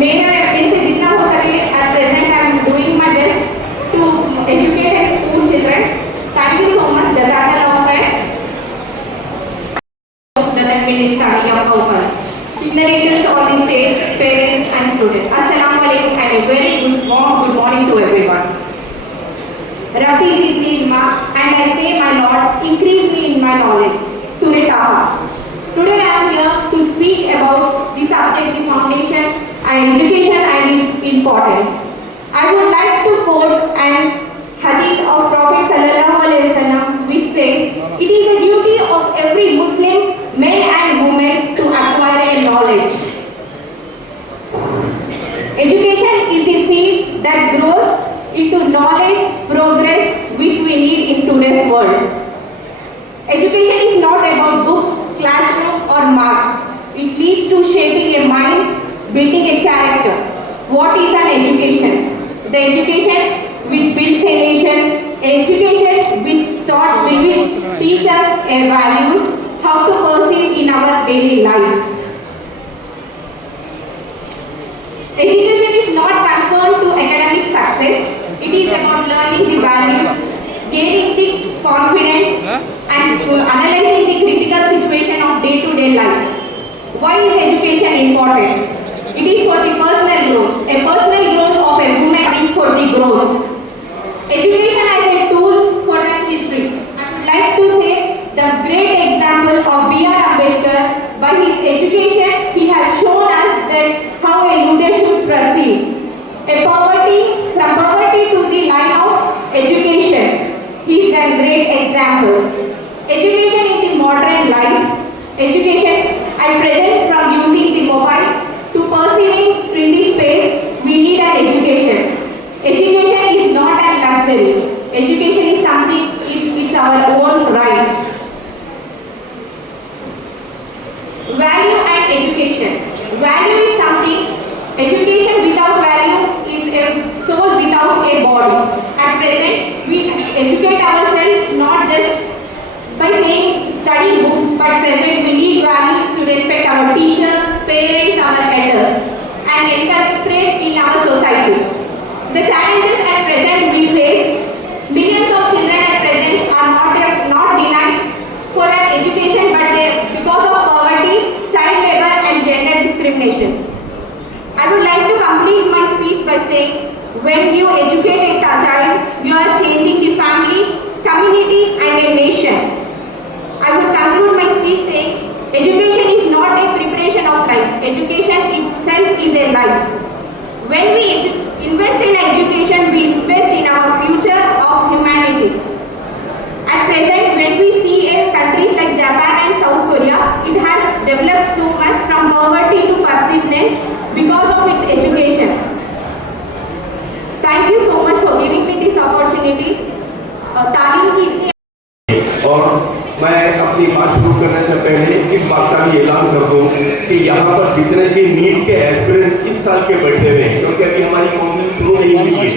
मेरा इनसे जितना हो सके at present I am doing my best to educate and school children. Thank you so much. Jazakallah khair. That I will study of our dignitaries on the stage, parents and students. Assalamu alaikum and a very warm good morning to everyone. Rabbi zidni ilma, and I say my Lord, increase me in my knowledge. Surah Taha. Today I am here to speak about the subject, the foundation and education and its importance. I would like to quote an hadith of Prophet sallallahu alaihi wasallam, which says, "It is a duty of every Muslim, men and women, to acquire a knowledge." Education is the seed that grows into knowledge, progress, which we need in today's world. Education is not about books, classroom or marks. It leads to shaping a mind, building a character. What is an education? The education which builds a nation, education which will teach us a values, how to perceive in our daily lives. Education is not confined to academic success. It is about learning the values, gaining the confidence, and analyzing the critical situation of day-to-day life. Why is education important? It is for the personal growth. A personal growth of a human being for the growth. Education as a tool for the history. I would like to say the great example of B.R. Ambedkar. By his education, he has shown us that how a leader should proceed. From poverty to the line of education. He is a great example. Education in the modern life. Education at present, from using the mobile to perceiving in the space, we need an education. Education is not a luxury. Education is something, it's our own right. Value and education. Value is something, education without value is a soul without a body. At present, we educate ourselves not just by saying study books, but present we need values to respect our teachers, parents, our elders, and interpret in our society. The challenges at present we face, millions of children at present are not denied for an education, but because of poverty, child labor and gender discrimination. I would like to complete my speech by saying, when you educate a child, you are changing the family, community and a nation. I would conclude my speech saying, education is not a preparation of life. Education itself is a life. When we invest in education, we invest in our future of humanity. At present, when we see countries like Japan and South Korea, it has developed so much from poverty to persistence because of its education. Thank you so much for giving me this opportunity. तालीम की इतनी और मैं अपनी बात शुरू करने से पहले इस बात का भी ऐलान कर दूं कि यहाँ पर जितने भी नीट के एस्पिरेंट इस साल के बैठे हुए हैं, क्योंकि अभी हमारी काउंसिलिंग शुरू नहीं हुई है,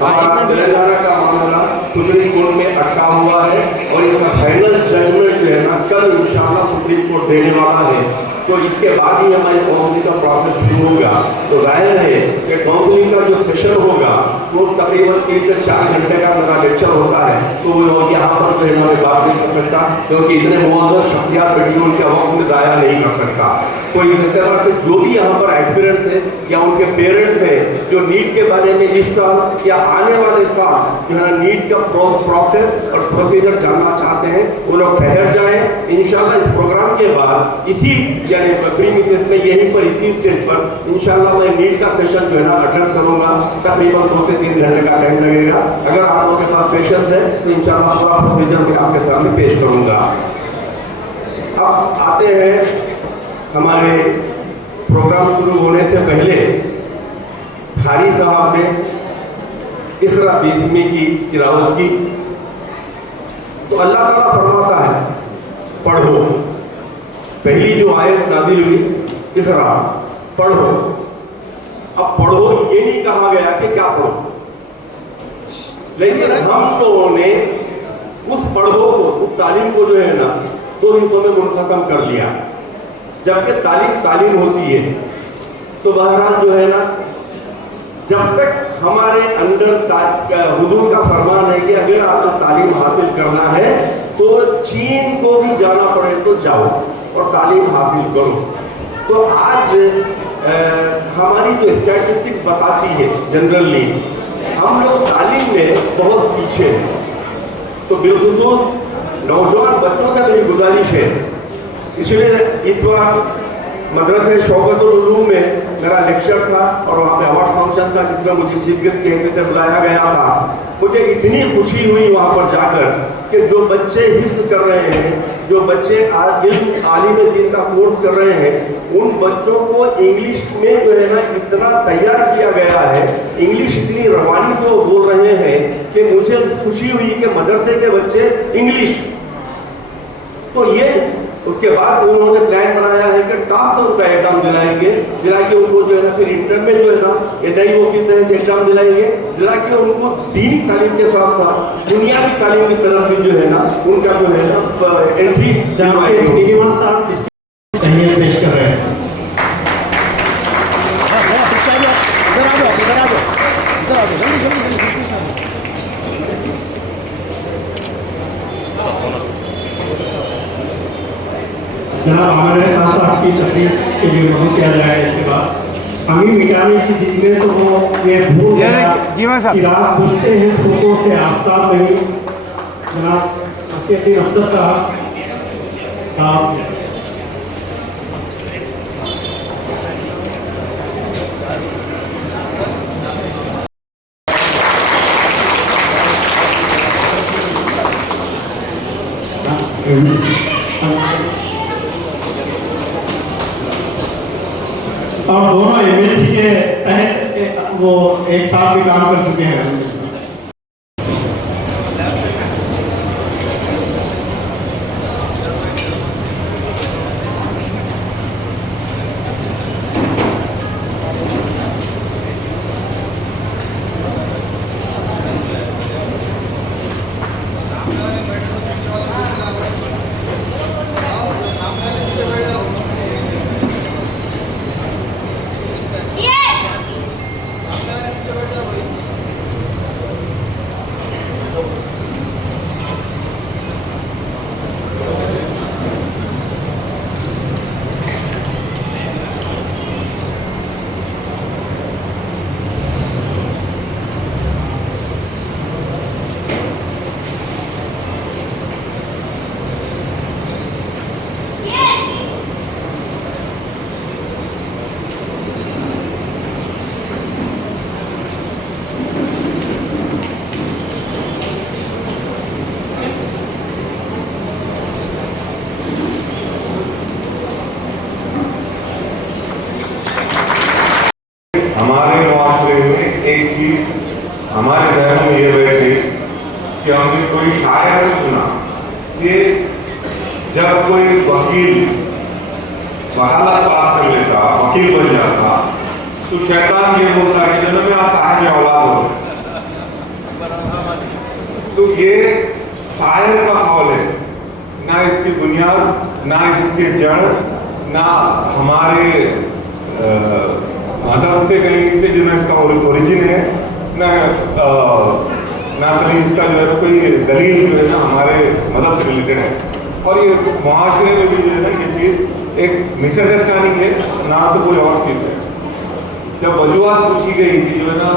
हमारा तेलंगाना का मामला सुप्रीम कोर्ट में अटका हुआ है और इसका फाइनल जजमेंट जो है ना कल इंशाल्लाह सुप्रीम कोर्ट देने वाला है। तो इसके बाद ही हमारी काउंसिलिंग का प्रोसेस शुरू होगा। तो जाहिर है कि काउंसिलिंग का जो सेशन होगा वो तकरीबन 3 से 4 घंटे का मेरा लेक्चर होता है, तो वो यहाँ पर तो हमारे बात नहीं कर सकता, क्योंकि इतने मुआवज़ शख्सियात बैठी उनके वक्त में ज़ाया नहीं कर सकता। तो इस तरह से जो भी यहाँ पर एक्सपीरियंस है या उनके पेरेंट्स हैं जो नीट के बारे में इस साल या आने वाले साल जो है नीट का प्रोसेस और प्रोसीजर जानना चाहते हैं, वो लोग ठहर जाएँ। इंशाल्लाह इस प्रोग्राम के बाद इसी यानी प्री मिसेस में यहीं पर इसी स्टेज पर इंशाल्लाह मैं नीट का सेशन जो है ना अटेंड करूँगा। तकरीबन 2 से 3 घंटे का टाइम लगेगा। अगर आप लोगों के पास पेशेंस है तो इंशाल्लाह पूरा प्रोसीजर मैं आपके सामने पेश करूँगा। अब आते हैं हमारे प्रोग्राम शुरू होने से पहले खारी साहब ने इकरा बीसवीं की तिलावत की। तो अल्लाह ताला फरमाता है पढ़ो, पहली जो आयत नाज़िल हुई इकरा पढ़ो। अब पढ़ो ये नहीं कहा गया कि क्या पढ़ो, लेकिन हम लोगों ने उस पढ़ो को, उस तालीम को जो है ना 2 हिस्सों में मुनक़सम कर लिया। जबकि तालीम होती है, तो बहरहाल जो है ना, जब तक हमारे अंदर हुजूर का फरमान है कि अगर आपको तालीम हासिल करना है तो चीन को भी जाना पड़े तो जाओ और तालीम हासिल करो। तो आज हमारी जो स्टैटिस्टिक्स बताती है जनरली हम लोग तालीम में बहुत पीछे हैं। तो बिलखुसूस नौजवान बच्चों से मेरी गुजारिश है, इसलिए इतवार मदरसे शौकतुल उलूम में मेरा लेक्चर था और वहाँ पे अवार्ड फंक्शन था जिसमें मुझे शिरकत के हैसियत से बुलाया गया था। मुझे इतनी खुशी हुई वहाँ पर जाकर कि जो बच्चे हिफ्ज़ कर रहे हैं, जो बच्चे इल्म आलिम दीन का कोर्स कर रहे हैं, उन बच्चों को इंग्लिश में जो है ना इतना तैयार किया गया है, इंग्लिश इतनी रवानी से वो बोल रहे हैं कि मुझे खुशी हुई कि मदरसे के बच्चे इंग्लिश। तो ये उसके बाद उन्होंने प्लान बनाया है कि टॉप का एग्जाम दिलाएंगे, दिला के उनको जो है ना फिर इंटर में जो है ना ये नई वो के तहत एग्जाम दिलाएंगे, दिला के उनको दीनी तालीम के साथ साथ दुनियावी तालीम की तरफ भी जो है ना उनका जो है ना एंट्री पेश कर रहे हैं। जनाब आमिर खान साहब की तकरीर के लिए मौजूद किया जाएगा। इसके बाद हमें मिटाने की जिसमें तो वो ये भूल गया चिराग बुझते हैं फूकों से आफ्ताब नहीं। जनाब नसीहती अफसर का और दोनों एमएलसी के तहत वो एक साथ भी काम कर चुके हैं। हमारे मुआशरे में एक चीज हमारे जहन में ये बैठी कि हमने कोई शायर से सुना कि जब कोई वकील वकालत पास कर लेता, वकील बन जाता, तो शैतान ये बोलता है कि मेरा साहिब औलाद हो। तो ये शायर का कौल है, ना इसकी बुनियाद, ना इसके जड़, ना हमारे मजहब से कहीं से जिन्हें इसका ओरिजिन है, ना कहीं इसका जो है कोई दलील जो है ना हमारे मजहब से रिलेटेड है। और ये मुआशरे में भी जो है ना ये चीज़ एक मिसअंडरस्टैंडिंग है, ना तो कोई और चीज़ है। जब वजूहत पूछी गई कि जो है ना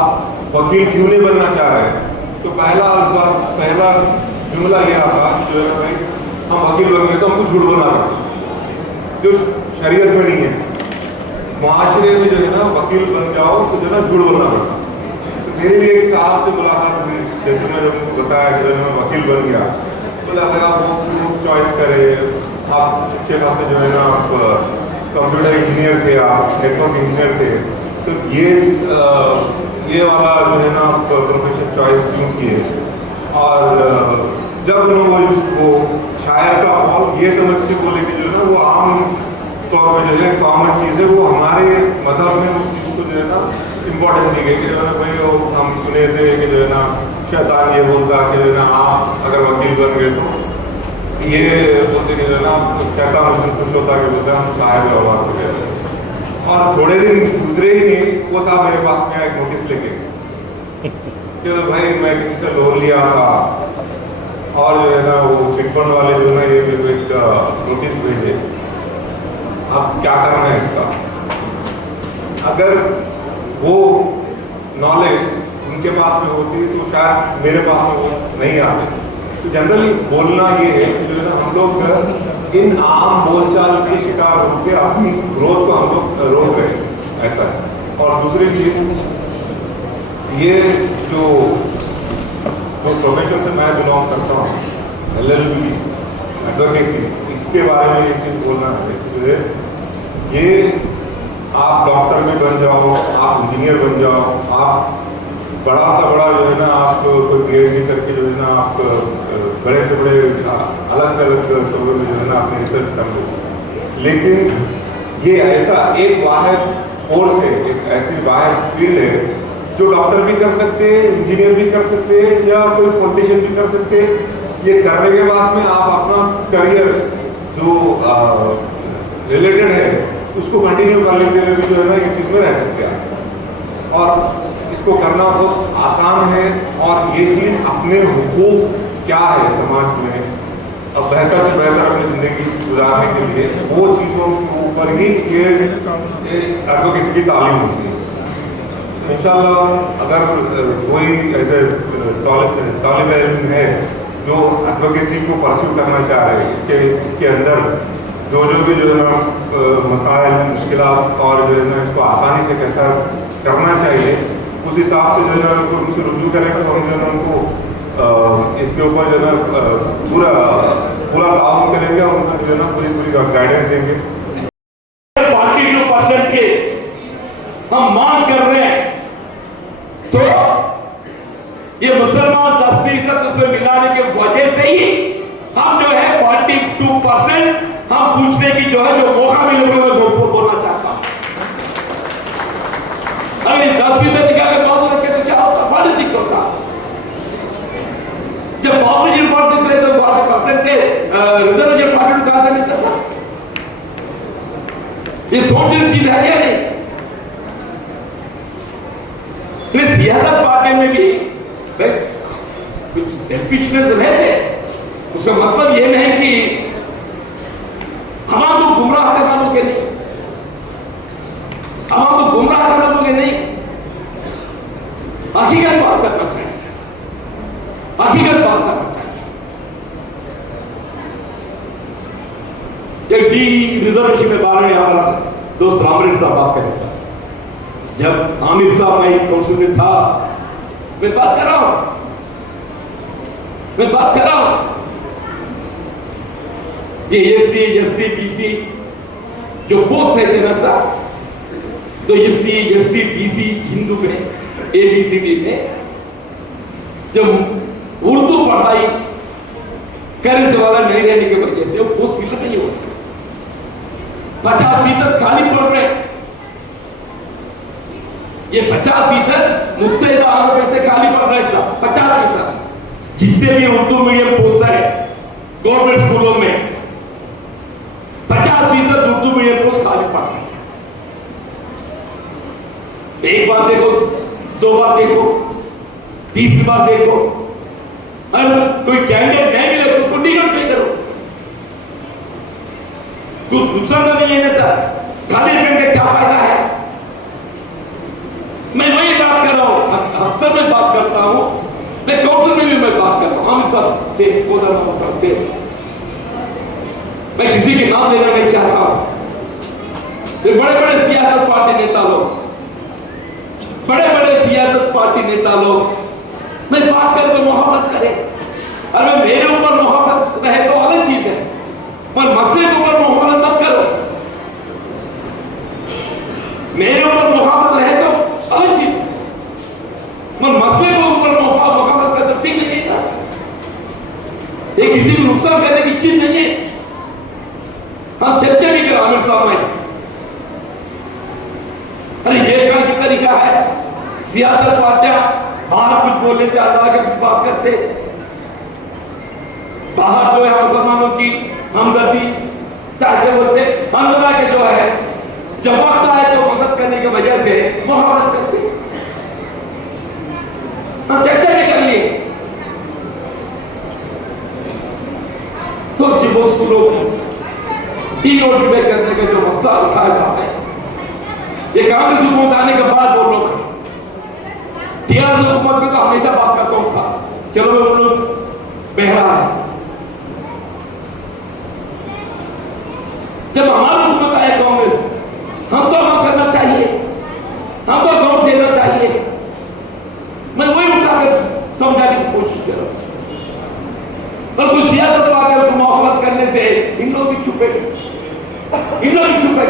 आप वकील क्यों नहीं बनना चाह रहे हैं, तो पहला जुमला ये आता कि जो है ना भाई हम वकील बन गए तो हमको झूठ बोलना पड़ा, जो शरीयत में नहीं है। मुआशरे में जो है ना वकील बन जाओ तो जो है ना झूठ बोलना पड़ता। तो मेरे भी एक साहब से मुलाकात हुई, जैसे मैंने उनको बताया कि मैं वकील बन गया, तो अगर आप वो चॉइस करें, आप अच्छे खासे जो है ना आप कंप्यूटर इंजीनियर थे, आप नेटवर्क इंजीनियर थे, तो ये वाला जो है ना आप प्रोफेशन चॉइस क्यों किए। और जब उन्होंने वो शायर का कॉल ये समझ के बोले कि जो है ना वो आम तौर पर जो है कॉमन चीज़ है, वो हमारे मजहब में उस चीज़ को जो है ना इम्पोर्टेंस दी गई कि जो है ना भाई वो हम सुने थे कि जो है ना शैतान ये बोलता कि जो है ना आप अगर वकील बन गए तो ये बोलते कि जो है ना शैतान उसमें खुश होता कि बोलते हम साहिब औलाद हो गए। और थोड़े दिन दूसरे ही नहीं वो साहब मेरे पास में एक नोटिस लेके कि भाई मैं किसी से लोन लिया था और जो है ना वो चिटफंड वाले जो है ना ये मेरे को एक नोटिस भेजे, अब क्या करना है इसका। अगर वो नॉलेज उनके पास में होती तो शायद मेरे पास में वो नहीं आते। तो जनरली बोलना ये है कि जो है ना हम लोग इन आम बोलचाल के शिकार होकर अपनी ग्रोथ को हम लोग रोक रहे हैं, ऐसा है। और दूसरी चीज ये जो प्रोफेशन से मैं बिलोंग करता हूँ, LLB एडवोकेसी, इसके बारे में एक चीज़ बोलना है। ये आप डॉक्टर भी बन जाओ, आप इंजीनियर बन जाओ, आप बड़ा सा बड़ा जो है ना आप कोई PhD करके जो है ना आप बड़े से बड़े अलग से अलग शोबे में जो है ना अपनी रिसर्च कर लो, लेकिन ये ऐसा एक वाहिद कोर्स है, एक ऐसी वाहिद फील्ड है जो डॉक्टर भी कर सकते हैं, इंजीनियर भी कर सकते हैं या कोई पॉलिटिशियन भी कर सकते हैं। ये करने के बाद में आप अपना करियर जो रिलेटेड है उसको कंटिन्यू करने के लिए भी जो है ना ये चीज़ में रह सकते हैं। और इसको करना बहुत आसान है और ये चीज़ अपने हुकूक क्या है समाज में अब बेहतर से बेहतर अपनी ज़िंदगी गुजारने के लिए वो चीज़ों के ऊपर ही ये एडवोकेसी की तालीम होती है। इंशाल्लाह अगर कोई ऐसे तालिब इल्म है जो एडवोकेसी को परस्यू करना चाह रहे हैं, इसके अंदर जो भी जो है ना मसाइल मुश्किलात और जो है ना इसको आसानी से कैसा करना चाहिए उस हिसाब से जो है ना उनको उनसे रुजू करेंगे तो हम जो है ना उनको इसके ऊपर जो है ना पूरा काम करेंगे और उनको जो है ना पूरी गाइडेंस देंगे। 42% के हम मांग कर रहे हैं तो ये मुसलमान 10% उसमें मिलाने की वजह से ही हम जो है 42% हम पूछने की जो है जो मौका मिले मैं बोलना चाहता हूं। अगर 10% का अगर बात रखे तो क्या होता, बड़ी दिक्कत होता। जब पॉपुलेशन फोर्सेस रहे तो 40% के रिजर्वेशन पार्टी कहां से मिलता था? ये सोचने चीज है या नहीं? सियासत पार्टी में भी कुछ सेल्फिशनेस रहते, उसका मतलब ये नहीं कि हमारे को गुमराह करना लोगे नहीं, हमारे को गुमराह करना लोगे नहीं, हकीकत बात करना चाहिए, हकीकत बात करना चाहिए। एक डी रिजर्वेशन में बारे में हमारा दोस्त रामरेड्डी साहब बात करें सर, जब आमिर साहब मैं काउंसिल में था, मैं बात कर रहा हूं ये SC ST BC जो पोस्ट है ना सर, तो SC ST BC हिंदू में ABCD में जब उर्दू पढ़ाई करने से वाला नहीं रहने की वजह से वो पोस्ट फिल नहीं होती, 50% खाली पड़ रहे हैं। ये 50% मुक्तदा आरोप से खाली पड़ रहे हैं। 50% जितने भी उर्दू मीडियम पोस्ट है गवर्नमेंट स्कूलों में 50% उर्दू मीडियम पोस्ट खाली पड़ रहे हैं। एक बार देखो, दो बार देखो, तीसरी बार देखो, अगर कोई कैंडिडेट नहीं मिले तो उसको डिग्रेड करो, कुछ नुकसान तो नहीं है ना सर, खाली रहने का क्या फायदा है? मैं वही बात कर रहा हूं, अक्सर मैं बात करता हूं, मैं काउंसिल में भी मैं बात करता हूं, हम सब थे सब थे, मैं किसी के नाम लेना नहीं चाहता हूं। ये बड़े बड़े सियासत पार्टी नेता लोग, बड़े बड़े सियासत पार्टी नेता लोग मैं बात करके मोहब्बत करें, अगर मेरे ऊपर मोहब्बत रहे तो अलग चीज है, पर मसले के ऊपर मोहब्बत मत करो। मेरे ऊपर मोहब्बत रहे तो अलग चीज, पर मसले के ऊपर मोहब्बत का ठीक नहीं था। ये किसी को नुकसान करने की चीज नहीं है। हम चर्चा भी करें आमिर साहब में, अरे ये कौन सा तरीका है? सियासत पार्टियां बाहर कुछ बोल लेते, अंदर के कुछ बात करते, बाहर जो है मुसलमानों की हमदर्दी चाहते होते, अंदर के जो है जब वक्त आए तो ये कांग्रेस हुकूमत आने के बाद वो लोग टीआरएस हुकूमत में तो हमेशा बात करता हूं था, चलो वो लोग बहरा है। जब हमारी हुकूमत आए कांग्रेस, हम तो हम करना चाहिए, हम तो वोट देना चाहिए। मैं वही उठाकर समझाने की कोशिश कर रहा हूं। और कुछ सियासत वाले उसको मोहब्बत करने से इन लोग भी छुपे, इन लोग भी छुपे।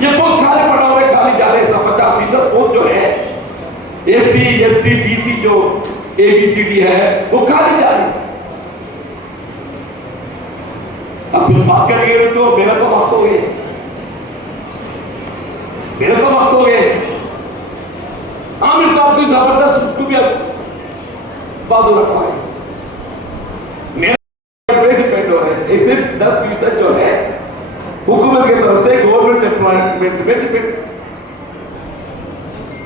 ये पोस्ट खाली पड़ा हुआ है, खाली जा रहे 50% वोट जो है एससी एसटी बीसी जो एबीसीडी है वो खाली जा रही। अब फिर बात करेंगे तो मेरा तो वक्त हो गए, मेरा तो वक्त हो गए। आमिर साहब की जबरदस्त उसको भी बाजू रखा है, मेरा डिपेंड हो रहा है। इसे 10% जो है हुकूमत की तरफ से गवर्नमेंट एम्प्लॉयमेंट में डिपेंड,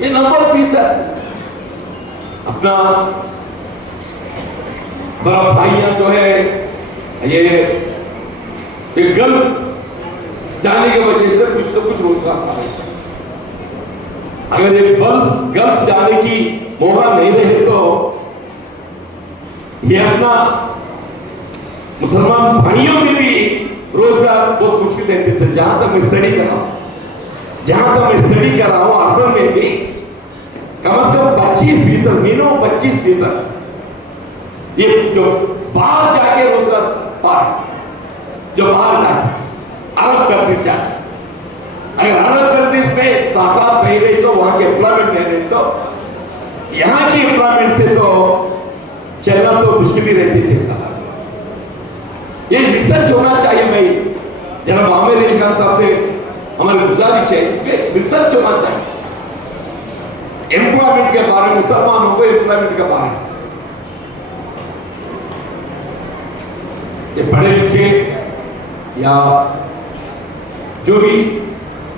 ये 90% अपना बड़ा भाइयां जो है ये गल्फ जाने की वजह से कुछ तो कुछ रोजगार पा रहे हैं। अगर ये गल्फ जाने की मौका नहीं रहे तो ये अपना मुसलमान भाइयों में भी रोजगार बहुत मुश्किल है। जैसे जहां तक मैं स्टडी कर रहा हूं, जहां तक मैं स्टडी कर रहा हूं अर्बन में भी कम से कम 25%, मिनिमम 25% ये जो बाहर जाके रोजगार पाए, जो बाहर जाके अरब कंट्री जाके, अगर अरब कंट्रीज में ताकत नहीं रही तो वहां के एम्प्लॉयमेंट नहीं रही तो यहां की एम्प्लॉयमेंट से तो चलना तो मुश्किल ही रहती थी साहब। ये रिसर्च होना चाहिए। भाई जनाब आमिर अली खान साहब से हमारी गुजारिश है, इस पे रिसर्च होना चाहिए एम्प्लॉयमेंट के बारे में, मुसलमानों को एम्प्लॉयमेंट के बारे में। ये पढ़े लिखे या जो भी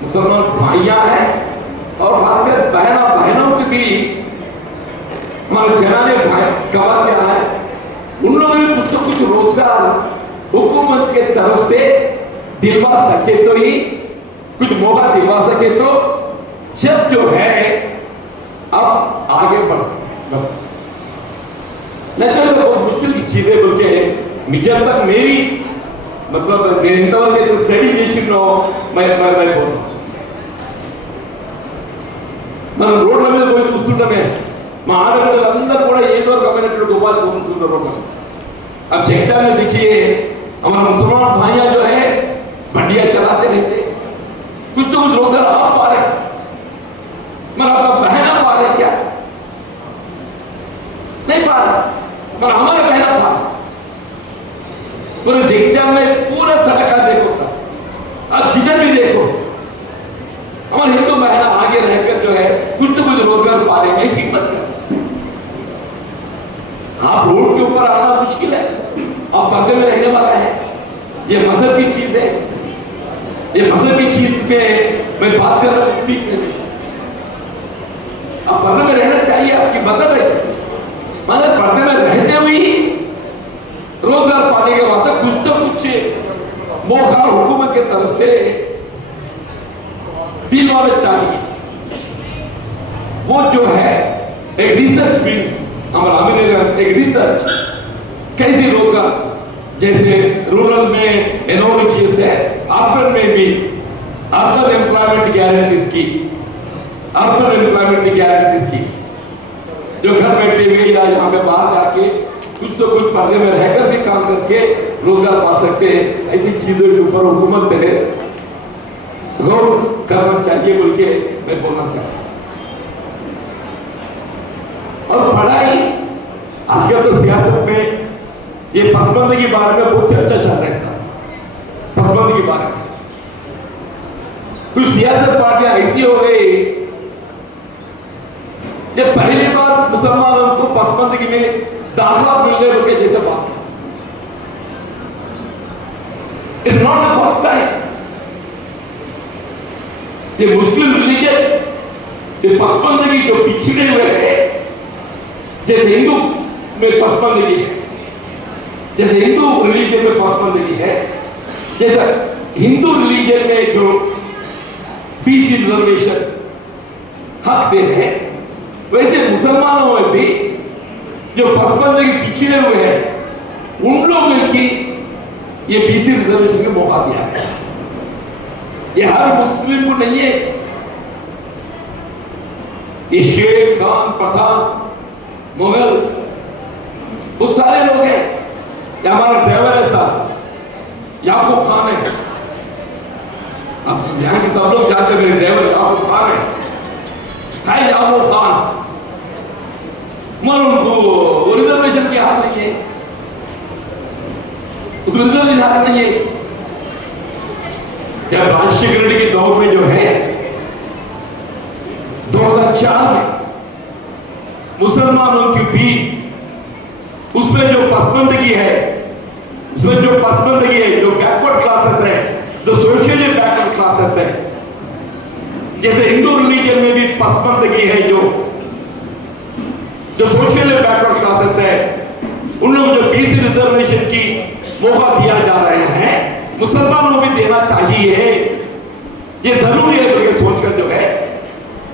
मुसलमान भाइयां हैं और खासकर बहनों के भी हमारे जनाने भाई गवाह क्या है, उन लोगों में कुछ तो कुछ रोजगार हुकूमत के तरफ से दिलवा सके तो ही, कुछ मौका दिलवा सके तो जब जो है अब आगे बढ़ सकते। नहीं तो बहुत मुश्किल की चीजें बोलते जब तक मेरी मतलब इंतवर के स्टडी చేసిన मैं बोल रहा हूं। మనం రోడ్ల మీద పోయి చూస్తుండమే మా ఆడపిల్లలు అందరూ కూడా ఏదో రకమైనటువంటి ఉపాధి పొందుతున్నారు। अब जगता में देखिए हमारे मुसलमान भाइयां जो है भंडिया चलाते रहते, कुछ तो कुछ रोजगार आप पा रहे, मगर आपका बहना पा रहे क्या? नहीं पा रहे, मगर हमारे बहना पा रहे। पूरे जगता में पूरा सड़क देखो सर, अब जिधर भी देखो हमारे हिंदू बहना आगे रहकर जो है कुछ तो कुछ रोजगार पा रहे हैं, हिम्मत कर। आप रोड के ऊपर आना मुश्किल है, आप पर्दे में रहने वाला है, ये मजहब की चीज है, ये मजहब की चीज पे मैं बात कर रहा हूं। ठीक नहीं, आप पर्दे में रहना चाहिए, आपकी मजहब है, मगर पर्दे में रहते हुए ही रोजगार पाने के वास्ते कुछ तो कुछ मौका हुकूमत की तरफ से दिलवाना चाहिए। वो जो है एक रिसर्च भी हमारा आमिर एक रिसर्च कैसे रोजगार, जैसे रूरल में एनोलॉजीज है, अर्बन में भी अर्बन एम्प्लॉयमेंट गारंटीज की, अर्बन एम्प्लॉयमेंट गारंटीज की जो घर बैठे हुए या यहाँ पे बाहर जाके कुछ तो कुछ पर्दे में रहकर भी काम करके रोजगार पा सकते हैं, ऐसी चीजों के ऊपर हुकूमत है गौर करना चाहिए बोल के मैं बोलना चाहता हूँ। और पढ़ाई आजकल तो सियासत में ये पसमंदी के बारे में बहुत चर्चा चल रहा है साहब, पसमंदी के बारे में कुछ सियासत पार्टियां ऐसी हो गई, ये पहली बार मुसलमानों को पसमंदी में दाखिला मिलने के जैसे बात, it's not the first time. ये मुस्लिम रिलीजन ये पसमंदी जो पिछड़े हुए हैं, जैसे हिंदू में पसमंदी है, जैसे हिंदू रिलीजन में पसमंदी है, जैसे हिंदू रिलीजन में जो बीसी रिजर्वेशन हक दे रहे हैं, वैसे मुसलमानों में भी जो पसमंदगी पिछड़े हुए हैं उन लोगों की ये बीसी रिजर्वेशन का मौका दिया है। ये हर मुस्लिम को नहीं है, ये शेख खान पठान मुगल वो सारे लोग हैं। ये हमारा ड्राइवर है साहब याकूब खान है, अब यहाँ के सब लोग जानते मेरे ड्राइवर याकूब खान है याकूब खान, मगर उनको रिजर्वेशन की हाथ नहीं है, उस रिजर्वेशन हाथ नहीं है। जब राजशेखर रेड्डी के दौर में जो है 2004 में मुसलमानों की बीच उसमें जो पसमंदगी है, उसमें जो पसमंदगी है, जो बैकवर्ड क्लासेस है, जो सोशली बैकवर्ड क्लासेस है, जैसे हिंदू रिलीजन में भी पसमंदगी है, जो सोशली बैकवर्ड क्लासेस है, उन लोगों जो बीसी रिजर्वेशन की मौका दिया जा रहे हैं, मुसलमानों को भी देना चाहिए। ये जरूरी है तो ये सोचकर जो है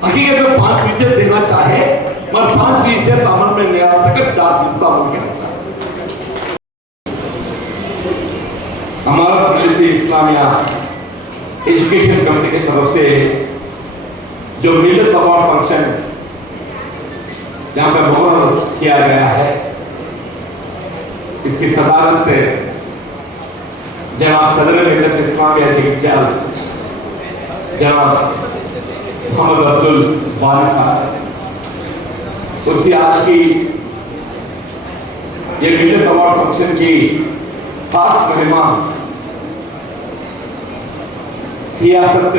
हकीकत में 5% देना चाहे, मगर 5% अमल में ले आ सके, 4% अमल के हमारा मिलती इस्लामिया एजुकेशन कमेटी की तरफ से जो मिलत अवार्ड फंक्शन यहाँ पे मुकर्रर किया गया है, इसकी सदारत जनाब सदर मिलत इस्लामिया जगजाल जनाब मोहम्मद अब्दुल वाली साहब, उसकी आज की ये मिलत अवार्ड फंक्शन की खास मेहमान सियासत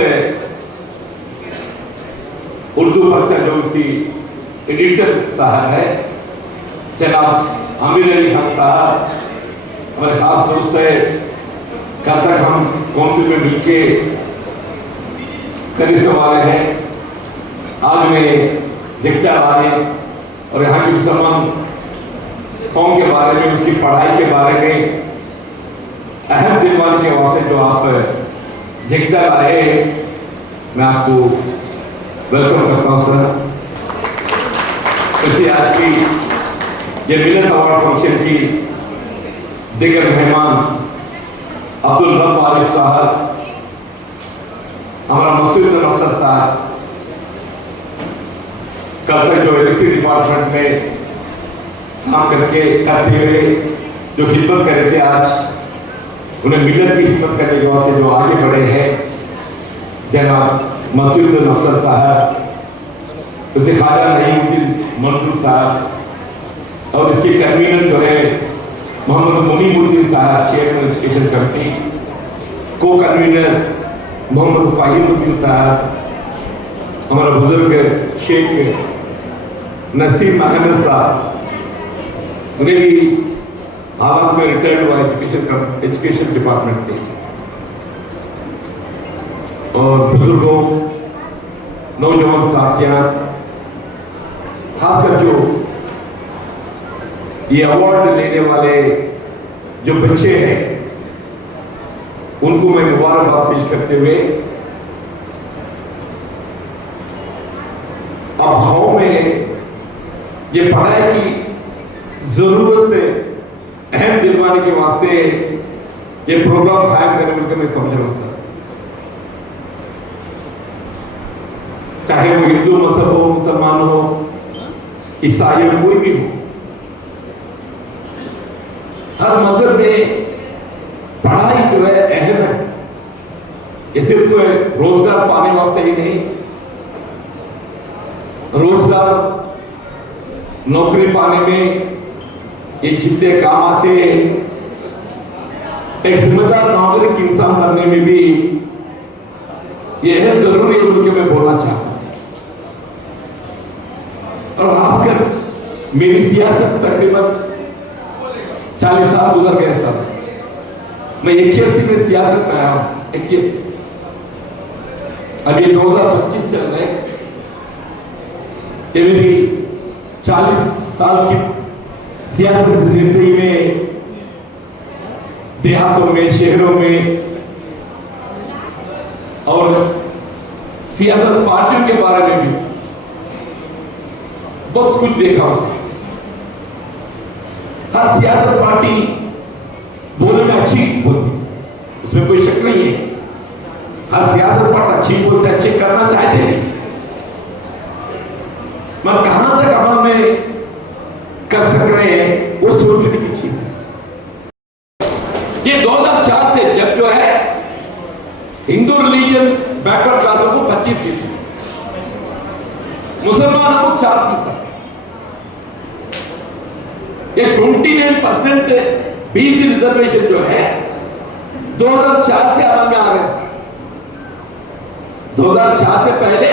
उर्दू पर्चा जो उसकी एडिटर साहब है जनाब आमिर अली खान साहब, हमारे खास दोस्त है। कल तक हम काउंसिल में मिलके करीब वाले हैं, आज में जगजा वाले और यहाँ की मुसलमान कौम के बारे में, उसकी पढ़ाई के बारे में अहम दिलवाने के वास्ते जो आप जगजा आए, मैं आपको वेलकम करता हूँ सर। वैसे आज की ये मिलत अवार्ड फंक्शन की दिगर मेहमान अब्दुल रब आरिफ साहब, हमारा मसूद अफसर साहब, कल तक जो इसी डिपार्टमेंट में काम करते हुए जो खिदमत कर रहे थे, आज उन्हें मिलत की खिदमत करने के वास्ते जो आगे बढ़े हैं जनाब मसूद अफसर साहब, उसे ख्वाजा नईमुद्दीन मंसूर साहब और इसके कन्वीनर जो है मोहम्मद मुनीमुद्दीन साहब, चेयरमैन एजुकेशन कमेटी, को कन्वीनर मोहम्मद फाहिमुद्दीन साहब, हमारा बुजुर्ग शेख नसीम अहमद साहब, उन्हें भी हालात में रिटायर्ड हुआ एजुकेशन डिपार्टमेंट से, और बुजुर्गों, नौजवान साथियां, खासकर जो ये अवार्ड लेने वाले जो बच्चे हैं उनको मैं मुबारकबाद पेश करते हुए अब गांव में ये पढ़ाई की जरूरत अहम दिलवाने के वास्ते ये प्रोग्राम कायम करने को मैं समझ रहा हूं सर। चाहे वो हिंदू मजहब हो, मुसलमान हो, ईसाई हो, कोई भी हो, हर मजहब में पढ़ाई जो है अहम है। ये सिर्फ रोजगार पाने वास्ते ही नहीं, रोजगार नौकरी पाने में ये जितने काम आते हैं, एक जिम्मेदार नागरिक इंसान बनने में भी ये है जरूरी है, उनके मैं बोलना चाहता हूं। और खासकर मेरी सियासत तकरीबन 40 साल गुजर गए सर। मैं 81 में सियासत में आया हूं, 21। अभी 2025 चल रहे, ये मेरी 40 साल की सियासत जिंदगी में देहातों में, शहरों में और सियासत पार्टियों के बारे में भी बहुत कुछ देखा उसने। हर सियासत पार्टी बोलने में अच्छी बोलती, उसमें कोई शक नहीं है। हर सियासत पार्टी अच्छी बोलते, अच्छे करना चाहते हैं, मगर कहां तक अमल में कर सक रहे हैं वो सोचने की चीज है। ये 2004 से जब जो है हिंदू रिलीजन बैकवर्ड क्लासों को 25%, मुसलमानों को 4%, ये 29% बीसी रिजर्वेशन जो है 2004 से अमल में आ रहे हैं। 2004 से पहले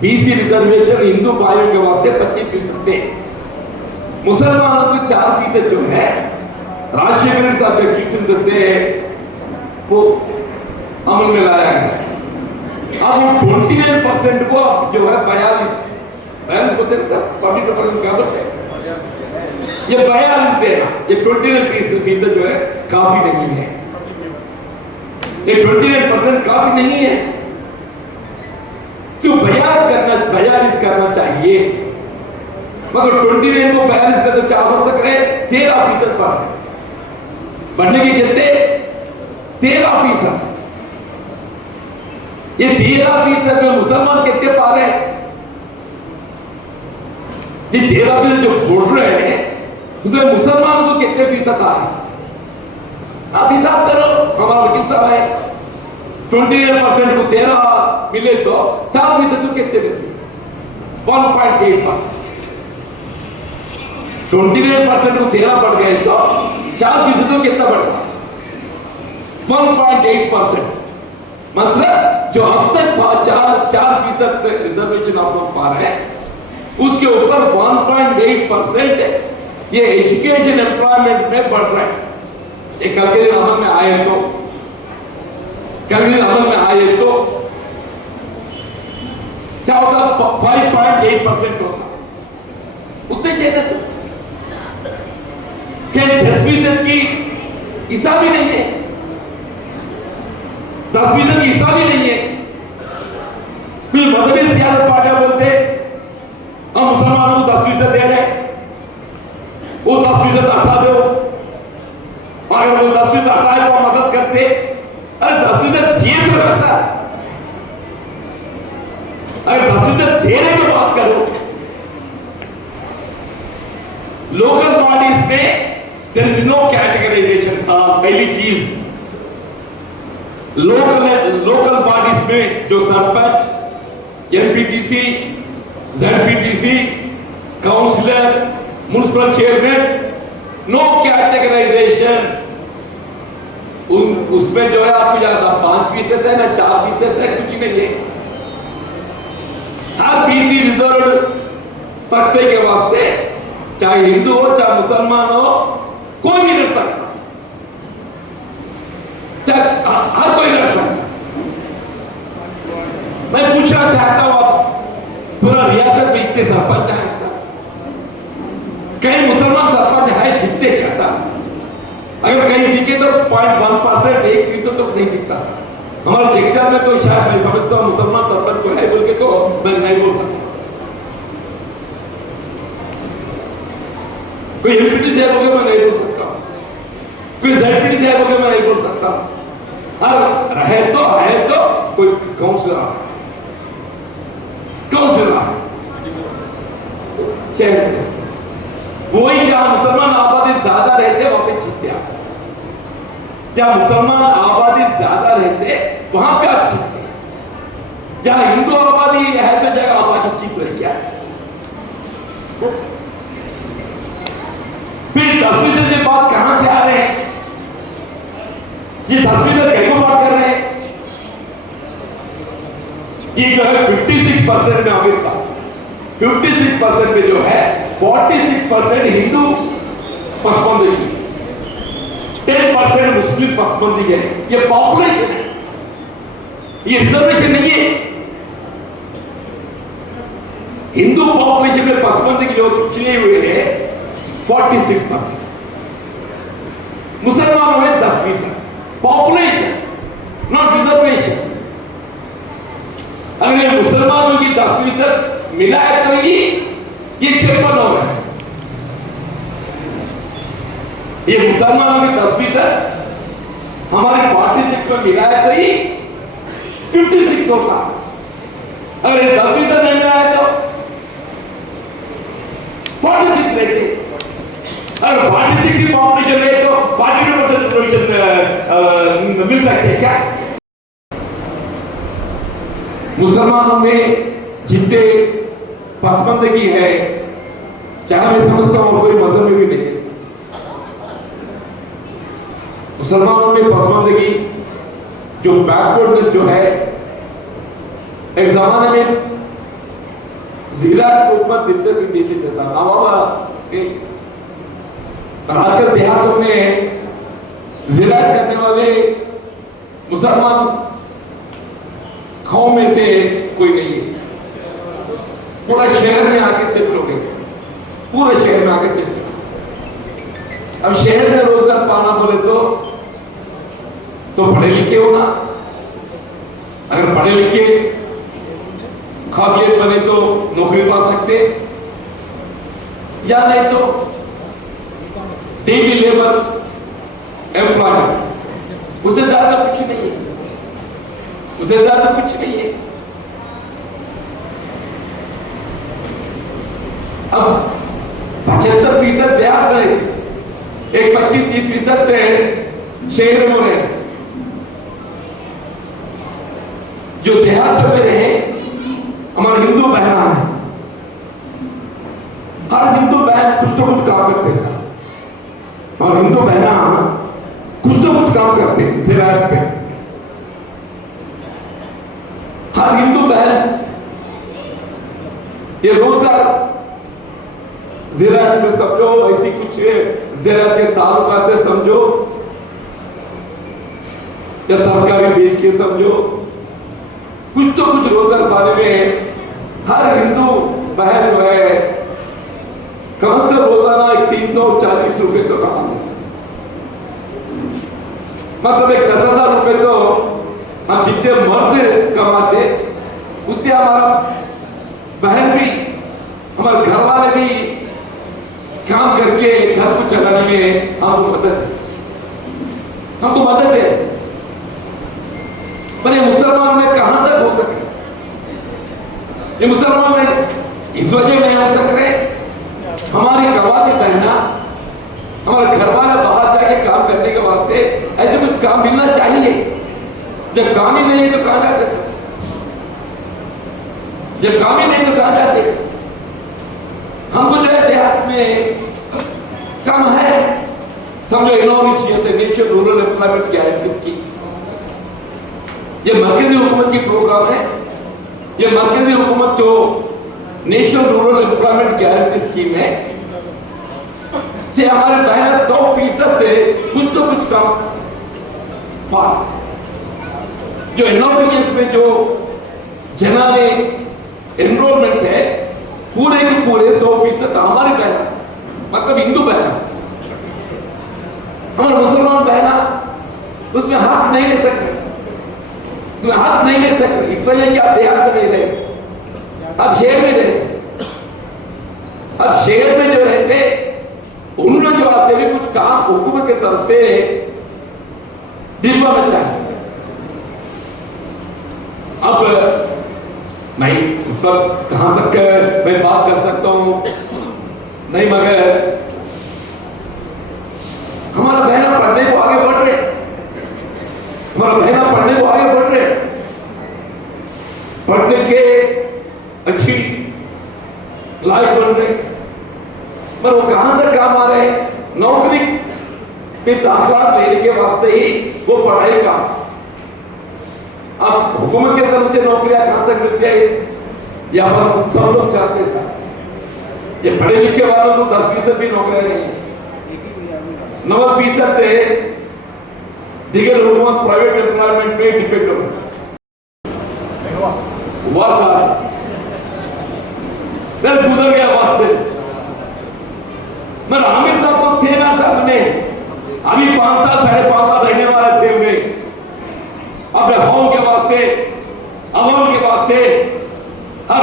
बीसी रिजर्वेशन हिंदू भाइयों के वास्ते 25% थे, मुसलमानों को 4% जो है राजशेखर साहब के फीसद थे वो अमल में लाया गया। अब वो 29% को जो है 42 होते हैं, 42% क्या बोलते हैं, ये 42 देना, ये 29% जो है काफी नहीं है, ये 29% काफी नहीं है। तो 42 करना चाहिए, मगर 29 को 42 का तो क्या हो सक रहे 13% बढ़ने के चलते 13%, ये 13% में मुसलमान कितने पा रहे हैं? ये 13% जो वोट रहे हैं उसमें मुसलमान को कितने फीसद आ रहे? आप हिसाब करो, हमारा वकील साहब है, 29% को 13 मिले तो 4% को कितने मिलते? 1.8%। 29% को 13 बढ़ गए तो 4% को कितना बढ़ता? 1.8%। मतलब जो अब तक 4% रिजर्वेशन आप लोग पा रहे हैं उसके ऊपर 1.8% ये एजुकेशन एम्प्लॉयमेंट में बढ़ रहा है। ये कल के दिन अमल में आए तो क्या होता? 5.8% होता, उतने कहते से क्या 10% की हिसाब ही नहीं है, 10% की हिसाब ही नहीं है। फिर मजहबी सियासत पार्टियां बोलते हम मुसलमानों को 10% दे रहे हैं, वो 10% हटा दो, और अगर वो 10% हटाए तो मदद करते। अरे 10% दिए तो ऐसा, अरे 10% देने की बात करो। लोकल बॉडीज में देयर इज नो कैटेगराइजेशन था। पहली चीज, लोकल बॉडीज में जो sarpanch, MPTC, ZPTC, councillor, municipal chairman, no categorisation. उसमें जो है आपको ज्यादा 5% है ना 4% है, कुछ नहीं है। हर बीसी रिजर्व तख्ते के वास्ते चाहे हिंदू हो चाहे मुसलमान हो कोई भी लड़ सकता, चाहे हर कोई लड़ सकता। मैं पूछना चाहता हूं, आप पूरा रियासत में इतने सरपंच हैं, कहीं मुसलमान सरपंच है दिखते कैसा? अगर कहीं दिखे तो 0.1%, 1% तो नहीं दिखता सर। हमारे जगदल में तो शायद मैं समझता हूं मुसलमान सरपंच को है बोल के तो मैं नहीं बोल सकता। कोई एमपीटी है बोल के मैं नहीं बोल सकता, कोई जेडपीटी है बोल के मैं नहीं बोल सकता। और है तो कोई काउंसलर वही जहां मुसलमान आबादी ज्यादा रहते वहां पे जीतते आप, जहां मुसलमान आबादी ज्यादा रहते वहां पे आप जीतते, जहां हिंदू आबादी है तो जगह आप जीत रही क्या? फिर 10% से बात कहां से आ रहे हैं? ये 10% कैसे बात कर रहे हैं? ये जो है 56% में अमित शाह, 56% में जो है 46% हिंदू पसमानदगी, 10% मुस्लिम पसमानदगी है। ये पॉपुलेशन है, ये रिजर्वेशन नहीं है। हिंदू पॉपुलेशन में पसमानदगी जो चुने हुए हैं 46%, मुसलमानों में 10%। Population not reservation. अगर 10% मिला है तो ये 56 हो गए। ये मुसलमानों के 10% हमारे 46 में मिला है तो ये 56 होता। अगर ये 10% नहीं मिला है तो 46 लेते। अगर 46 की पॉपुलेशन है तो 42% प्रोविजन मिल सकते क्या? मुसलमानों में जितने पसंदगी है, चाहे मैं समझता हूं कोई मजहब में भी नहीं है, मुसलमानों में पसंदगी जो बैकवर्ड जो है, एक जमाने में जिला को ऊपर दिलचस्पी देते थे आजकल देहातों में जिला करने वाले मुसलमान कौम में से कोई नहीं है। पूरा शहर में आके शिफ्ट हो गए, पूरे शहर में आके शिफ्ट। अब शहर में रोजगार पाना बोले तो पढ़े लिखे होना, अगर पढ़े लिखे काबिलियत बने तो नौकरी पा सकते, या नहीं तो डेली लेबर एम्प्लॉयमेंट, उससे ज्यादा कुछ नहीं है, उससे ज्यादा कुछ नहीं है। अब 75% बिहार में, एक 25-30% शहर में रहे। जो देहात में रहे हमारे हिंदू बहना है, हर हिंदू बहन कुछ तो कुछ काम करते सर, और हिंदू बहना कुछ तो कुछ काम करते जिरायत पे। हर हिंदू बहन ये रोजगार जिरायत में समझो, ऐसी कुछ जिरायत के ताल्लुकात से समझो, या तरकारी बेच के समझो, कुछ तो कुछ रोजगार पाने में हर हिंदू बहन जो है कम से कम रोजाना 340 रुपए तो कमाते, मतलब 10,000 रुपए तो हम जितने मर्द कमाते उतने हमारा बहन भी, हमारे घर वाले भी काम करके घर को चलाने में हमको मदद है। पर ये मुसलमान में कहां तक हो सके? ये मुसलमान में इस वजह नहीं हो सक रहे, हमारी कवाती बहना, हमारे घर वाले बाहर जाके काम करने के वास्ते ऐसे कुछ काम मिलना चाहिए। जब काम ही नहीं है तो कहां जाते सर? जब काम ही नहीं तो कहां जाते? हमको जो है देहात में कम है, समझो इनोवेशन से national rural employment guarantee scheme, ये मरकजी हुकूमत की प्रोग्राम है। ये मरकजी हुकूमत जो national rural employment guarantee scheme है से हमारे बहन 100% से कुछ तो कुछ काम पा, जो इनोवेशन में जो जनाने एनरोलमेंट है पूरे के पूरे 100% हमारी बहन, मतलब हिंदू बहन, हमारे मुसलमान बहना उसमें हाथ नहीं ले सकते, उसमें हाथ नहीं ले सकते। इस वजह कि आप देहात में नहीं रहे, आप शहर में रहे। अब शहर में जो रहते उन लोगों के वास्ते भी कुछ काम हुकूमत की तरफ से दिलवा मिलता है। अब मैं उस पर कहां तक मैं बात कर सकता हूं नहीं, मगर हमारा बहना पढ़ने को आगे बढ़ रहे, हमारा बहना पढ़ने को आगे बढ़ रहे, पढ़ने के अच्छी लायक बन रहे, पर वो कहां तक काम आ रहे हैं? नौकरी के दाखिला लेने के वास्ते ही वो पढ़ाई का, अब हुकूमत की तरफ से नौकरियां कहां तक मिलती है या पर सब लोग चाहते हैं सर। ये पढ़े लिखे वालों को 10% भी नौकरियां नहीं है, 90% से दिगर हुकूमत प्राइवेट एम्प्लॉयमेंट पे डिपेंड हो हुआ सर। गुजर गया वास्ते मगर आमिर साहब तो थे ना साहब ने, अभी 5 साल 5.5 साल रहने वाले थे उन्हें अपने कौम के वास्ते, अवाम के वास्ते हर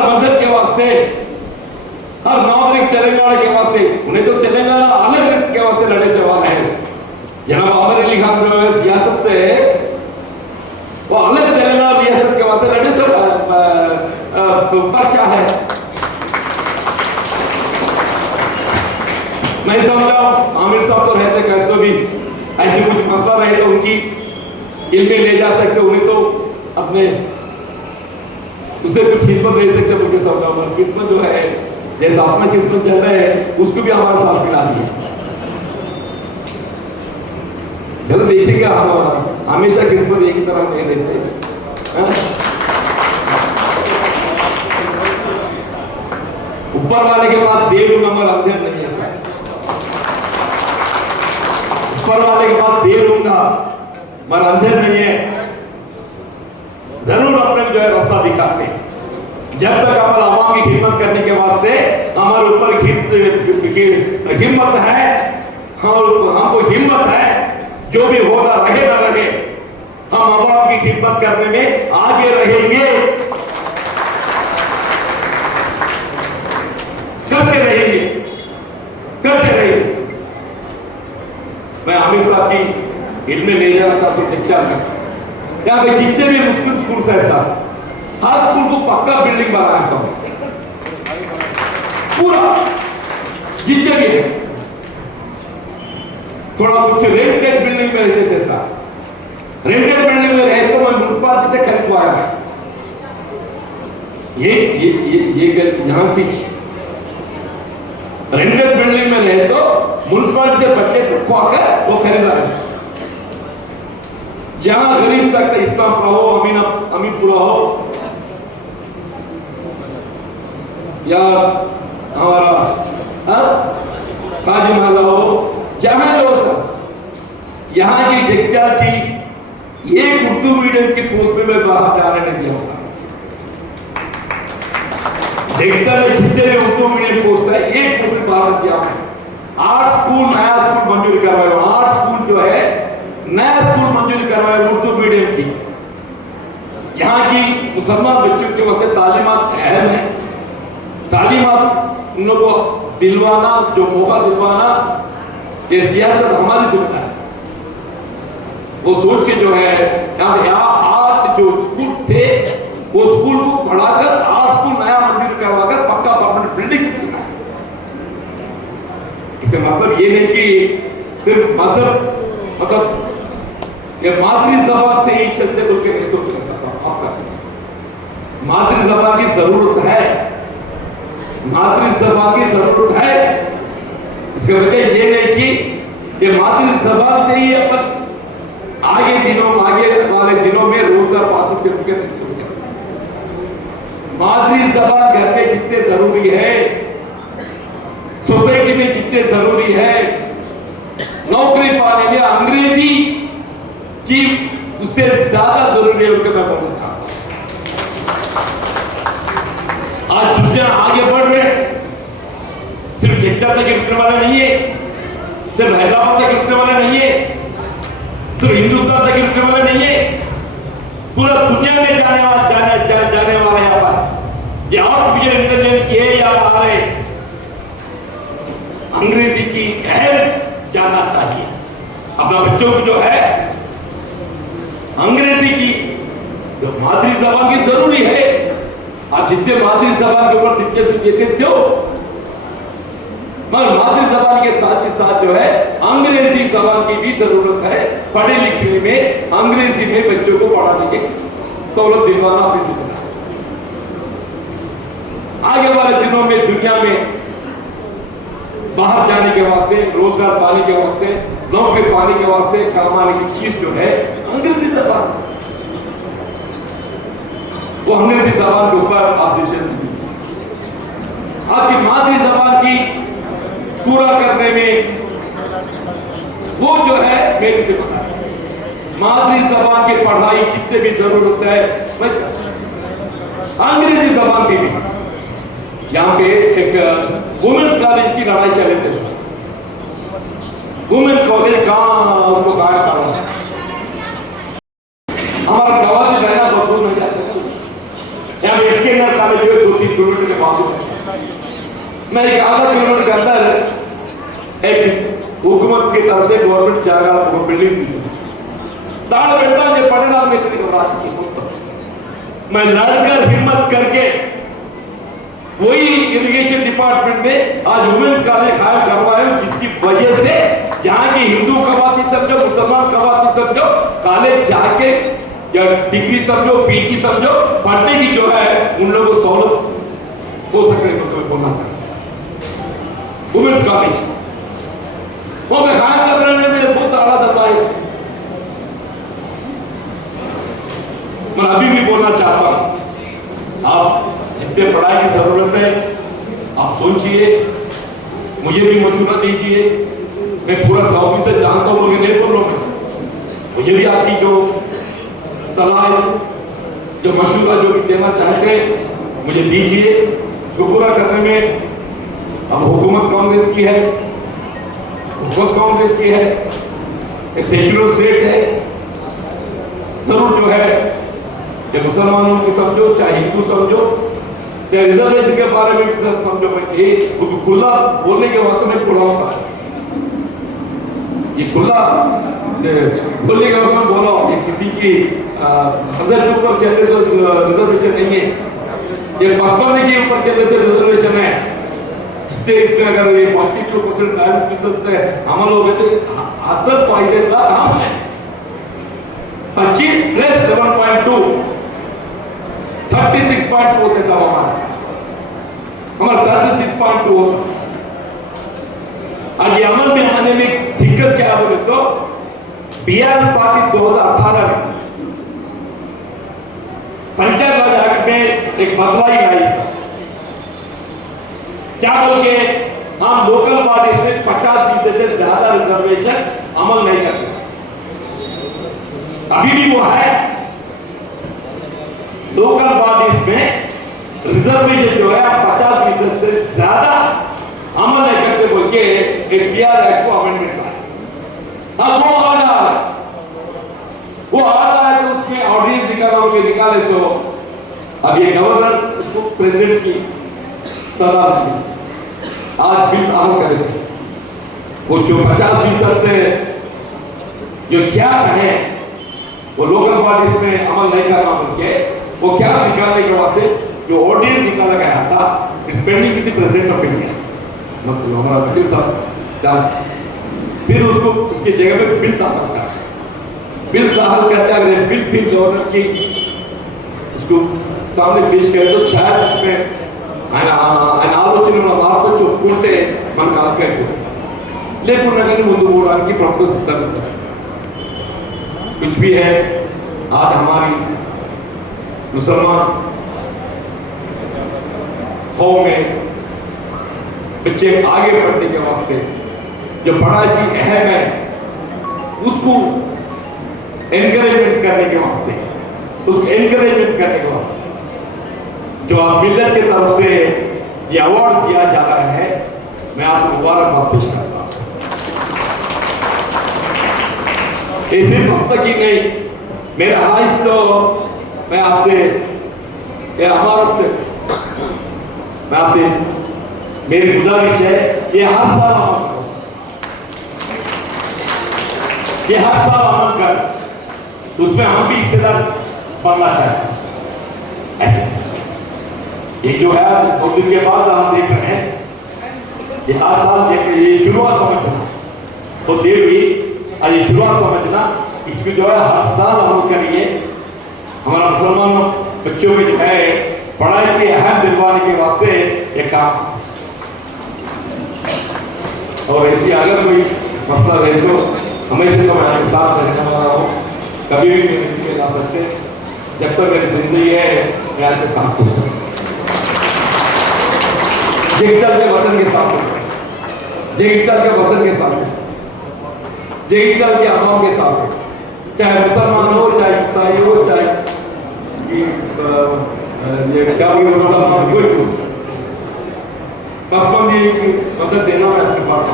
तेलंगाना के वास्ते, उन्हें तो तेलंगाना अलग के वास्ते लड़े सवाल है। जनाब आमिर अली खान जो है सियासत से वो अलग तेलंगाना रियासत के वास्ते लड़े से पर्चा है। मैं समझा आमिर साहब तो रहते कैसे भी ऐसे कुछ मसला रहे तो उनकी इल्म ले जा सकते, उन्हें तो अपने उससे कुछ खिदमत ले सकते। मुझे समझा किस्मत जो है जैसा अपना किस्मत चल रहा है उसको भी हमारा साथ मिला दिया। चलो देखिएगा, हम हमेशा किस्मत एक ही तरह नहीं रहते। ऊपर वाले के पास दे दूंगा मगर अंधेर नहीं है सर। ऊपर वाले के पास दे दूंगा मगर अंधेर नहीं है। जरूर अपने जो है रास्ता दिखाते हैं। जब तक हमारे आवाम की खिदमत करने के वास्ते हमारे ऊपर हिम्मत है, हमको हिम्मत है, जो भी होगा रहे ना रहे हम आवाम की खिदमत करने में आगे रहेंगे, करते रहेंगे, करते रहेंगे। मैं आमिर साहब की इल्म ले जाना चाहता हूँ। क्या यहाँ पे जितने भी मुस्लिम स्कूल है सर, हर स्कूल को पक्का बिल्डिंग बनाया था पूरा, जितने भी है। थोड़ा कुछ रेंटेड बिल्डिंग में रहते थे सर। रेंटेड बिल्डिंग में रहे तो मैं म्युनिसिपालिटी से खरीदवाया है। ये यहां से रेंटेड बिल्डिंग में रहे तो म्युनिसिपालिटी से बच्चे आकर वो खरीदा है। जहां गरीब तक इस्लामपुरा हो, अमीनपुरा हो या हमारा काजी महला हो, जहां जो सब यहाँ की जगह की एक उर्दू मीडियम की पोस्ट में बाहर जाने नहीं दिया होता। देखता है जितने भी उर्दू मीडियम पोस्ट है एक पोस्ट में बाहर दिया। 8 स्कूल नया स्कूल मंजूर करवाए, 8 स्कूल जो है नया स्कूल मंजूर करवाए उर्दू मीडियम की। यहाँ की मुसलमान बच्चों के वास्ते तालीमात अहम है। तालीमात उन लोगों को दिलवाना, जो मौका दिलवाना, ये सियासत हमारी जिम्मेदारी है। वो सोच के जो है यहाँ 8 जो स्कूल थे वो स्कूल को बढ़ाकर 8 स्कूल नया मंजूर करवाकर पक्का परमानेंट बिल्डिंग बनाया। इससे मतलब ये नहीं कि सिर्फ मतलब ये मातृ जबान से ही चलते बोल के नहीं सोचना चाहता। आपका मातृ जबान की जरूरत है, मातृ जबान की जरूरत है। इसके वजह ये नहीं कि ये मातृ जबान से ही अपन आगे वाले दिनों में रोजगार पा सकते हैं। मातृ जबान घर में जितने जरूरी है, सोसाइटी में जितने जरूरी है, नौकरी पाने में अंग्रेजी की उससे ज्यादा जरूरी है उनके मैं बोलना चाहता हूं। आज दुनिया आगे बढ़ रहे, सिर्फ चेन्नई तक रुकने वाला नहीं है, सिर्फ हैदराबाद तक रुकने वाला नहीं है, सिर्फ हिंदुस्तान तक रुकने वाला नहीं है, पूरा दुनिया में जाने वाला यहाँ पर। ये आर्टिफिशियल इंटेलिजेंस ये याद आ रहे, अंग्रेजी की अहम जानना चाहिए। अपना बच्चों को जो है अंग्रेजी की जो मातृ जबान की जरूरी है। आप जितने मातृ जबान के ऊपर दिलचस्पी देते हो, मगर मातृ जबान के साथ ही साथ जो है अंग्रेजी जबान की भी जरूरत है। पढ़े लिखने में अंग्रेजी में बच्चों को पढ़ाने की सहूलत दिलवाना भी जरूरी है। आगे वाले दिनों में दुनिया में बाहर जाने के वास्ते, रोजगार पाने के वास्ते, नौकरी पाने के वास्ते काम आने की चीज जो है अंग्रेजी जबान, वो अंग्रेजी जबान के ऊपर आप आपकी मातृ जबान की पूरा करने में वो जो है मेरी जिम्मेदारी। मातृ जबान की पढ़ाई जितने भी जरूरत है, अंग्रेजी जबान की भी। यहाँ पे एक वुमेन्स कॉलेज की लड़ाई चल रही थी। वुमेन कॉलेज कहाँ उसको गायब कर रहा है। हमारा गवाह से बहना बहुत दूर नहीं जा सकता। यहाँ पे इसके अंदर कॉलेज जो 2-3 किलोमीटर के बाद मैं एक आधा किलोमीटर के अंदर एक हुकूमत की तरफ से गवर्नमेंट जगह वो बिल्डिंग दी दाड़ बैठता जो पढ़ना में इतनी राज की होता मैं लड़कर हिम्मत करके वही इरिगेशन डिपार्टमेंट में आज वुमेन्स कॉलेज कायम करवाया जिसकी वजह से यहाँ की हिंदू कवाती समझो मुसलमान कवाती समझो कॉलेज जाके या डिग्री समझो पीजी समझो पढ़ने की जो है उन लोगों को सहूलत हो सके तो मैं बोलना चाहता वुमेन्स कॉलेज वो मैं कायम करने में बहुत आला दबाए मैं अभी भी बोलना चाहता हूं आप जितने पढ़ाई की जरूरत है आप सोचिए मुझे भी मशवरा दीजिए मैं पूरा 100% जानता हूं नहीं बोल रहा हूं मुझे भी आपकी जो सलाह जो मशवरा जो भी देना चाहते हैं मुझे दीजिए उसको पूरा करने में अब हुकूमत कांग्रेस की है हुकूमत कांग्रेस की है एक सेक्युलर स्टेट है जरूर जो है ये मुसलमानों की समझो चाहे हिंदू समझो चाहे रिजर्वेशन के बारे में समझो ये उसको खुला बोलने के वास्ते में खुला सा ये खुला बोलने के वास्ते बोला ये किसी की हजर के ऊपर चलने से रिजर्वेशन नहीं है ये 55 के ऊपर चलने से रिजर्वेशन है इसमें अगर ये 42% डायरेक्ट अमल हो गए तो असल फायदेदार हम हैं 25 प्लस 7.2 36.2 होते सब हमारा 36.2 होता आज ये अमल में आने में दिक्कत क्या बोले तो बिहार पार्टी 2018 में पंचायत राज एक्ट में एक बदलाव आई क्या बोल के हम लोकल बॉडी से 50% से ज्यादा रिजर्वेशन अमल नहीं करते अभी भी वो है लोकल बॉडीज में रिजर्वेशन जो है 50% से ज्यादा अमल नहीं करते बोल के एक बिहार एक्ट को अमेंडमेंट आया वो आ रहा है तो उसमें ऑर्डिनेंस निकाले तो अब ये गवर्नर उसको प्रेसिडेंट की सलाह दी आज बिल अमल करेंगे वो जो 50% थे जो क्या है वो लोकल बॉडीज में अमल नहीं करना उनके वो क्या निकालने के वास्ते जो ऑर्डिनेंस निकाला गया था pending with the president of India मतलब हमारा वकील साहब फिर उसको उसकी जगह पे बिल दाखिल करता है बिल दाखिल करते अगर बिल फिर गवर्नर की उसको सामने पेश करे तो शायद उसमें ఆయన ఆలోచనలు మార్పు ఒప్పుకుంటే మనకు ఆకైపోతుంది లేకుండా కానీ ముందు పోవడానికి ప్రభుత్వం సిద్ధంగా ఉంటుంది कुछ भी है आज हमारी मुसलमान कौम में बच्चे आगे बढ़ने के वास्ते जो पढ़ाई की अहम है उसको एनकरेजमेंट करने के वास्ते उसको एनकरेजमेंट करने के वास्ते जो आप मिल्लत की तरफ से ये अवार्ड दिया जा रहा है मैं आपको मुबारकबाद पेश करता हूं ये सिर्फ अब तक ही नहीं मेरा हाइस तो मैं आपसे ये अमानत मैं आपसे मेरी गुजारिश है ये हर साल अमल करो ये हर साल अमल कर उसमें हम भी हिस्सेदार बनना चाहते हैं ये जो है बहुत दिन के बाद हम देख रहे हैं ये हर साल ये शुरुआत समझना तो देर हुई आज ये शुरुआत समझना इसमें जो है हर साल अमल करिए हमारा मुसलमान बच्चों में जो है पढ़ाई के अहम दिलवाने के वास्ते ये काम और ऐसी अगर कोई मसला रहे तो हमेशा तो मैं आपके साथ रहने वाला हूँ कभी भी मेरे ला सकते जब तक मेरी जिंदगी है मैं आपके साथ हो सकता जिगदल के वतन के साथ जिगदल के वतन के साथ जिगदल के अवाम के साथ चाहे मुसलमान हो चाहे ईसाई हो चाहे ये क्या मुसलमान कोई हो बस ये मदद देना है अपने पास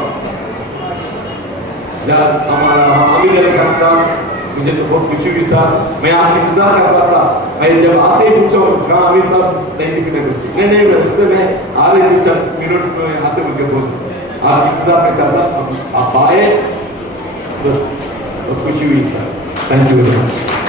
या हमारा हामिद अली खान साहब मुझे तो बहुत खुशी हुई सर। मैं आपकी इंतजार कर रहा था। मैं जब आते ही पूछा कहाँ आमिर साहब नहीं दिखने को, नहीं रास्ते में आ रहे थे, चल मिनट में आते मुझे बोल आपकी इंतजार में कर रहा, आप आए, बस बहुत खुशी हुई sir. Thank you very much.